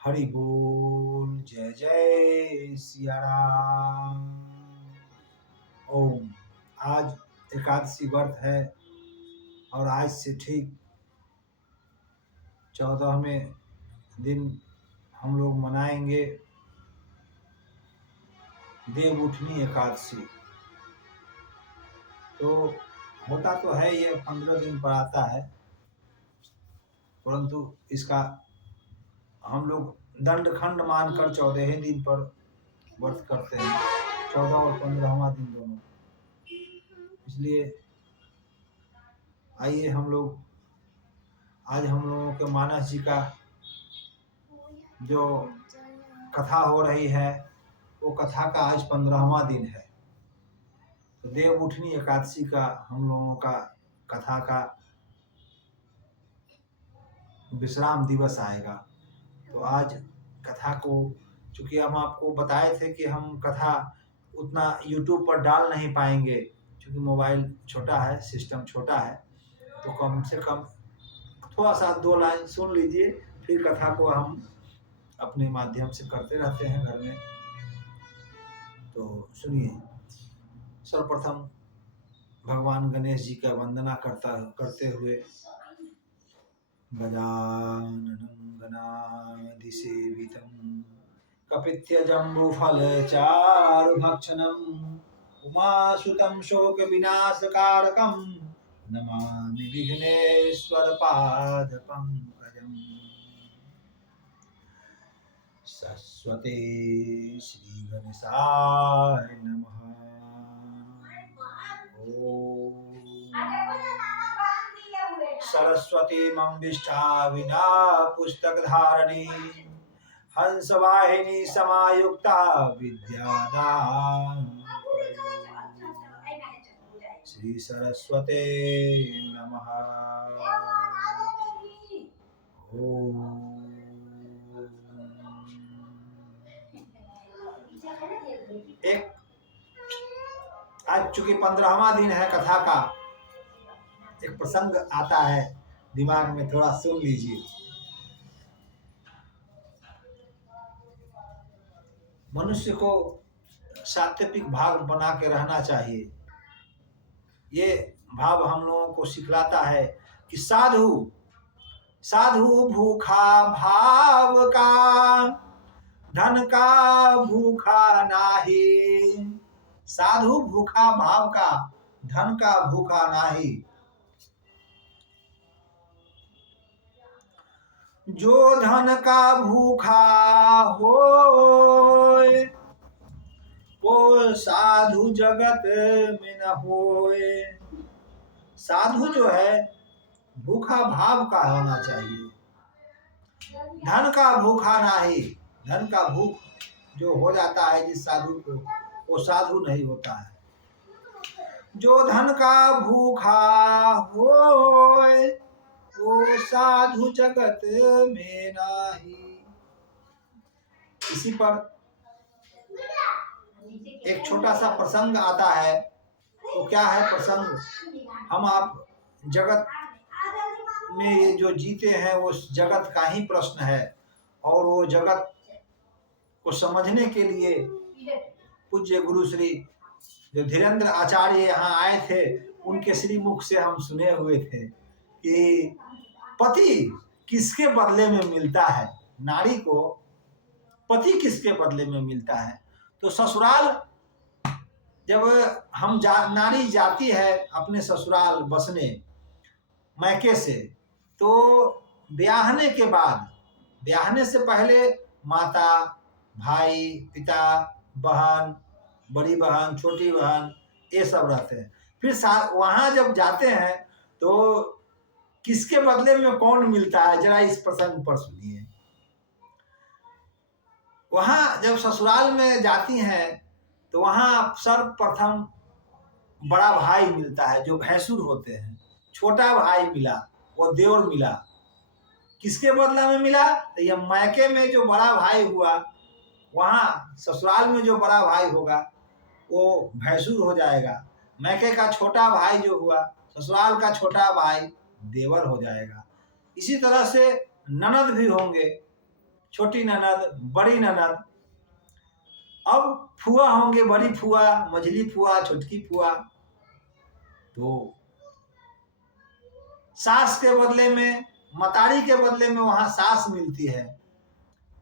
हरि बोल। जय जय सिया राम। ओम। आज एकादशी व्रत है और आज से ठीक 14वें दिन हम लोग मनाएंगे देव उठनी एकादशी। तो होता तो है ये 15 दिन पर आता है, परंतु इसका हम लोग दंडखंड मानकर 14वें दिन पर व्रत करते हैं, 14 और 15वां दिन दोनों। इसलिए आइए हम लोग आज हम लोगों के मानस जी का जो कथा हो रही है वो कथा का आज 15वां दिन है। तो देव उठनी एकादशी का हम लोगों का कथा का विश्राम दिवस आएगा। तो आज कथा को चूंकि हम आपको बताए थे कि हम कथा उतना YouTube पर डाल नहीं पाएंगे, क्योंकि मोबाइल छोटा है, सिस्टम छोटा है, तो कम से कम थोड़ा सा 2 लाइन सुन लीजिए, फिर कथा को हम अपने माध्यम से करते रहते हैं घर में। तो सुनिए। सर्वप्रथम भगवान गणेश जी का वंदना करते हुए गजाननं गणाधिसेवितं कपित्थजम्बुफलचारुभक्षणम् उमासुतं शोकविनाशकारकं नमामि विघ्नेश्वरपादपङ्कजम्। सरस्वती श्रीगणेशाय नमः। सरस्वती मंबिष्ठा विना पुस्तक धारणी हंसवाहिनी समायुक्ता विद्यादान श्री सरस्वती नमः। ओम। एक आज चूंकि 15वां दिन है कथा का, एक प्रसंग आता है दिमाग में, थोड़ा सुन लीजिए। मनुष्य को सात्विक भाव बना के रहना चाहिए। ये भाव हम लोगों को सिखलाता है कि साधु भूखा भाव का, धन का भूखा नाही। साधु भूखा भाव का, धन का भूखा नाही। जो धन का भूखा होए वो साधु जगत में न होए। साधु जो है भूखा भाव का होना चाहिए, धन का भूखा नहीं। धन का भूख जो हो जाता है जिस साधु को, वो साधु नहीं होता है। जो धन का भूखा होए वो साधु जगत में नाही। इसी पर एक छोटा सा प्रसंग आता है। तो क्या है प्रसंग? हम आप जगत में जो जीते हैं वो जगत का ही प्रश्न है, और वो जगत को समझने के लिए पूज्य गुरु श्री जो धीरेन्द्र आचार्य यहाँ आए थे, उनके श्री मुख से हम सुने हुए थे कि पति किसके बदले में मिलता है। नारी को पति किसके बदले में मिलता है? तो ससुराल जब नारी जाती है अपने ससुराल बसने मैके से, तो ब्याहने के बाद, ब्याहने से पहले माता, भाई, पिता, बहन, बड़ी बहन, छोटी बहन, ये सब रहते हैं। फिर वहां जब जाते हैं तो किसके बदले में कौन मिलता है, जरा इस प्रसंग पर सुनिए। वहां जब ससुराल में जाती हैं तो वहां सर्वप्रथम बड़ा भाई मिलता है, जो भैंसुर होते हैं। छोटा भाई मिला, वो देवर मिला। किसके बदला में मिला? तो ये मैके में जो बड़ा भाई हुआ, वहां ससुराल में जो बड़ा भाई होगा वो भैंसुर हो जाएगा। मैके का छोटा भाई जो हुआ, ससुराल का छोटा भाई देवर हो जाएगा। इसी तरह से ननद भी होंगे। छोटी ननद, बड़ी ननद। अब फुआ होंगे, बड़ी फुआ, मझली फुआ, छोटकी फुआ। तो सास के बदले में, मतारी के बदले में वहां सास मिलती है,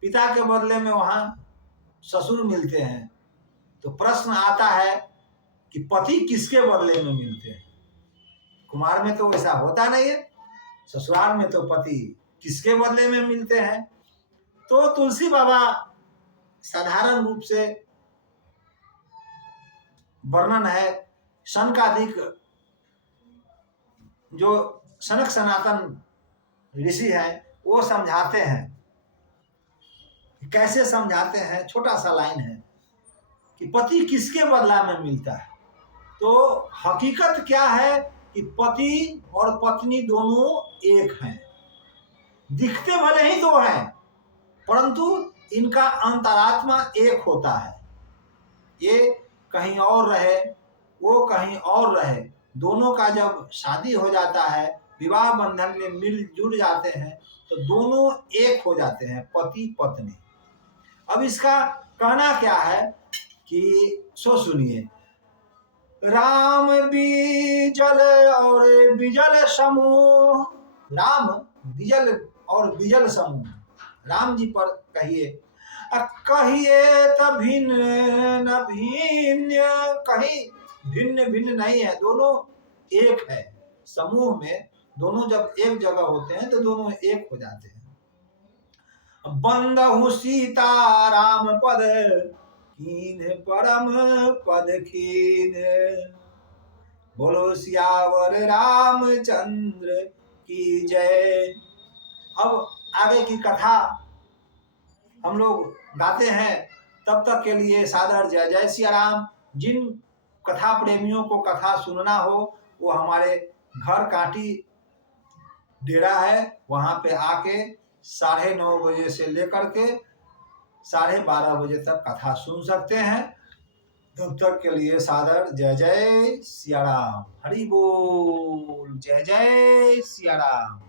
पिता के बदले में वहां ससुर मिलते हैं। तो प्रश्न आता है कि पति किसके बदले में मिलते हैं? कुमार में तो वैसा होता नहीं है, ससुराल में तो पति किसके बदले में मिलते हैं? तो तुलसी बाबा साधारण रूप से वर्णन है, सनकादिक जो सनक सनातन ऋषि हैं वो समझाते हैं। कैसे समझाते हैं? छोटा सा लाइन है कि पति किसके बदला में मिलता है। तो हकीकत क्या है कि पति और पत्नी दोनों एक हैं, दिखते भले ही दो हैं, परंतु इनका अंतरात्मा एक होता है। ये कहीं और रहे, वो कहीं और रहे, दोनों का जब शादी हो जाता है, विवाह बंधन में मिल जुड़ जाते हैं, तो दोनों एक हो जाते हैं, पति पत्नी। अब इसका कहना क्या है कि सो सुनिए, राम बीजल और बिजल समूह, राम बीजल और बिजल समूह, राम जी पर कहिए, कहिए त भिन्न न भिन्न, कहीं भिन्न भिन्न नहीं है, दोनों एक है। समूह में दोनों जब एक जगह होते हैं तो दोनों एक हो जाते हैं। बंदहु सीता राम पद कीन परम पद कीन, बोलो सियावर रामचंद्र की जय। अब आगे की कथा हम लोग गाते हैं, तब तक के लिए सादर जय जय सिया राम। जिन कथा प्रेमियों को कथा सुनना हो वो हमारे घर कांटी डेरा है, वहां पे आके 9:30 बजे से लेकर के 12:30 बजे तक कथा सुन सकते हैं। तब तक के लिए सादर जय जय सिया राम। हरि बोल, जय जय सिया राम।